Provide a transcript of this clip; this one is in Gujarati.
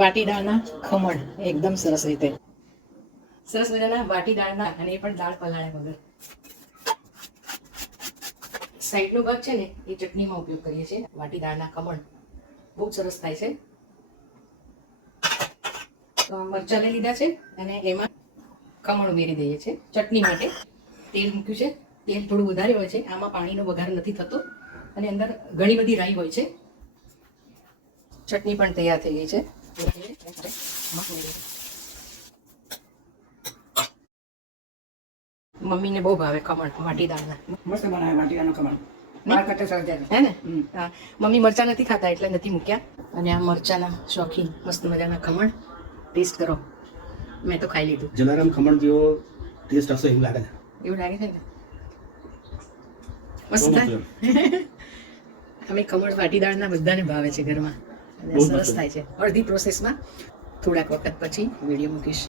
વાટી દાળના ખમણ એકદમ સરસ રીતે, સરસ મજાના વાટી દાળના, અને એ પણ દાળ પલાળ્યા વગર. સાઈડનો ભાગ છે ને એ ચટણીમાં ઉપયોગ કરીએ છીએ. વાટી દાળના ખમણ બહુ સરસ થાય છે. તો મરચાં લઈ લીધા છે અને એમાં ખમણ ઉમેરી દઈએ છીએ. ચટણી માટે તેલ મૂક્યું છે. તેલ થોડું વધારે હોય છે, આમાં પાણીનો વઘાર નથી થતો અને અંદર ઘણી બધી રાઈ હોય છે. ચટણી પણ તૈયાર થઈ ગઈ છે. મમ્મીને બહુ ભાવે ખમણ વાટી દાળના. મસ્ત બનાવે વાટી દાળનું ખમણ. મારા કરતા સરસ જાય. હે ને? હા, મમ્મી મરચાં નથી ખાતા એટલે નથી મૂક્યા. અને આ મરચાંના શોખીન મસ્ત મજાના ખમણ ટેસ્ટ કરો. મેં તો ખાઈ લીધું. જલારામ ખમણ જેવો ટેસ્ટ હશે એવું લાગે છે. એવું લાગે છે ને? મસ્ત થાય. અમે ખમણ વાટી દાળના બધાને ભાવે છે ઘરમાં, અને સરસ થાય છે. અડધી પ્રોસેસમાં થોડાક વખત પછી વિડીયો મૂકીશ.